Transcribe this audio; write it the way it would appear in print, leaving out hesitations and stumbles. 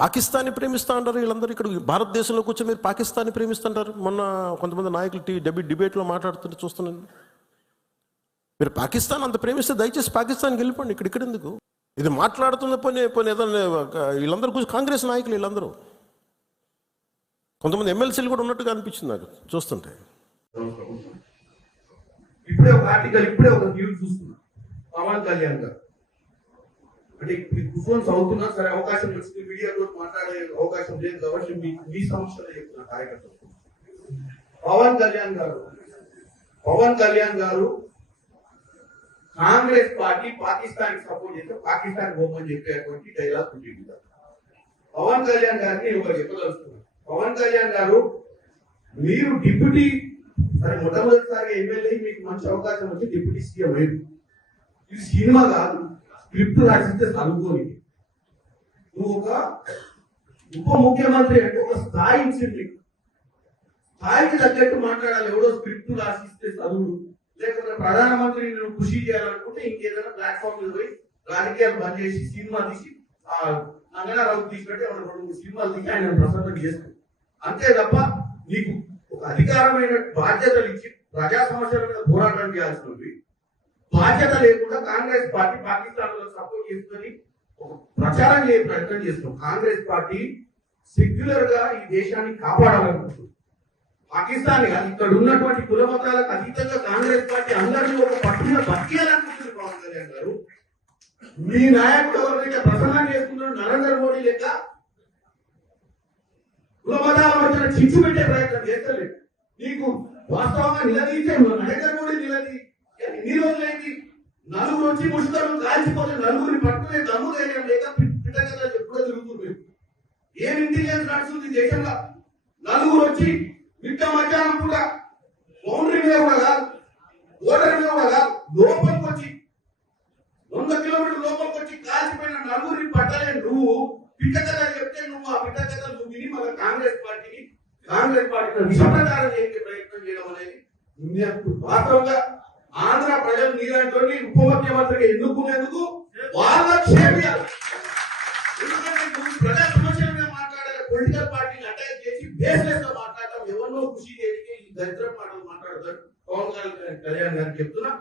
పాకిస్తాన్ని ప్రేమిస్తా అంటారు వీళ్ళందరూ. ఇక్కడ భారతదేశంలో కూర్చొని మీరు పాకిస్తాన్ని ప్రేమిస్తుంటారు. మొన్న కొంతమంది నాయకులు డిబేట్లో మాట్లాడుతుంటే చూస్తున్నాను. మీరు పాకిస్తాన్ అంత ప్రేమిస్తే దయచేసి పాకిస్తాన్కి వెళ్ళిపోండి. ఇక్కడ ఎందుకు ఇది మాట్లాడుతున్న పోనీ ఏదైనా వీళ్ళందరూ కూర్చొని కాంగ్రెస్ నాయకులు వీళ్ళందరూ, కొంతమంది ఎమ్మెల్సీలు కూడా ఉన్నట్టుగా అనిపించింది నాకు చూస్తుంటే. ఇప్పుడే ఒక ఆర్టికల్, ఇప్పుడే ఒక న్యూస్ చూస్తున్నా. పవన్ కళ్యాణ్ గారు అంటే కూర్చొని చదువుతున్నా సరే, అవకాశం వచ్చింది, మీడియాతో మాట్లాడే అవకాశం లేదు కాబట్టి మీ సమస్యలు చెప్తున్నా కార్యకర్తలు. పవన్ కళ్యాణ్ గారు కాంగ్రెస్ పార్టీ పాకిస్తాన్ కి సపోర్ట్ చేస్తే పాకిస్తాన్ పోమని చెప్పేటువంటి డైలాగ్ ఉంటుంది. పవన్ కళ్యాణ్ గారిని ఒక చెప్పదలుచుకున్నారు. పవన్ కళ్యాణ్ గారు, మీరు డిప్యూటీ సరే మొట్టమొదటిసారిగా ఎమ్మెల్యే, మీకు మంచి అవకాశం వచ్చి డిప్యూటీ సీఎం అయింది. ఇది సినిమా కాదు, స్క్రిప్ట్ రాసిస్తే చదువుకోని. నువ్వు ఒక ఉప ముఖ్యమంత్రి అంటే ఒక స్థాయి ఇచ్చింది, స్థాయికి తగ్గట్టు మాట్లాడాలి. ఎవడో స్క్రిప్ట్ రాసిస్తే చదువు, లేకపోతే ప్రధానమంత్రిని నువ్వు కృషి చేయాలనుకుంటే ఇంకేదైనా ప్లాట్ఫామ్ మీద పోయి రాజకీయాలు బంద్ చేసి సినిమా తీసి రంగనారావు తీసినట్టే రెండు సినిమాలు తీసి ఆయన ప్రసన్నం చేస్తాడు. అంతే తప్ప నీకు ఒక అధికారమైన బాధ్యతలు ఇచ్చి ప్రజా సమస్యల మీద పోరాటం చేయాల్సినవి బాధ్యత లేకుండా కాంగ్రెస్ పార్టీ పాకిస్తాన్ లో సపోర్ట్ చేసుకుని ఒక ప్రచారం చేయ ప్రయత్నం చేస్తున్నాం. కాంగ్రెస్ పార్టీ సెక్యులర్ గా ఈ దేశాన్ని కాపాడాలనుకుంటుంది. పాకిస్తాన్ ఇక్కడ ఉన్నటువంటి కుల మతాలకు అతీతంగా కాంగ్రెస్ పార్టీ అందరినీ ఒక పట్టున బతికేయాలనుకుంటుంది. పవన్ కళ్యాణ్ గారు, మీ నాయకుడు ఎవరైతే ప్రసన్నం చేస్తున్నాడు నరేంద్ర మోడీ లెక్క కుల మతాల మధ్యన చిచ్చు పెట్టే ప్రయత్నం చేస్తలేదు. నీకు వాస్తవంగా నిలదీసే నరేంద్ర మోడీ ఎన్ని రోజులైంది? నలుగురు వచ్చి ముష్కరులు కాల్చిపోతే నలుగురిని పట్టుకునే దమ్ము ధైర్యం లేక పిట్టగా ఎప్పుడో తిరుగుతుంది. ఏం ఇంటెలిజెన్స్ నడుస్తుంది దేశంలో? నలుగురు వచ్చి మిట్ట మధ్యాహ్నం కూడా బౌండరీ మీద కూడా కాదు, ఓటర్ మీద కూడా కాదు, లోపలికి వచ్చి 100 కిలోమీటర్ల లోపలికి వచ్చి కాల్చిపోయిన నలుగురిని పట్టలే నువ్వు పిట్ట కథ చెప్తే నువ్వు ఆ పిట్ట కథ నువ్వు విని మళ్ళీ కాంగ్రెస్ పార్టీని విషప్రచారం చేసే ప్రయత్నం చేయడం అనేది వాస్తవంగా ఆంధ్ర ప్రజలు నీలాంటి ఉప ముఖ్యమంత్రిగా ఎన్నుకునేందుకు వాళ్ళ క్షేమియాలి. ఎందుకంటే నువ్వు ప్రజా సమస్యల మీద మాట్లాడే పొలిటికల్ పార్టీని అటాక్ చేసి బేస్లెస్ గా మాట్లాడటం, ఎవరినో కృషి చేయడానికి ఈ దరిద్ర మాటలు మాట్లాడతారు. పవన్ కళ్యాణ్ గారికి చెప్తున్నా,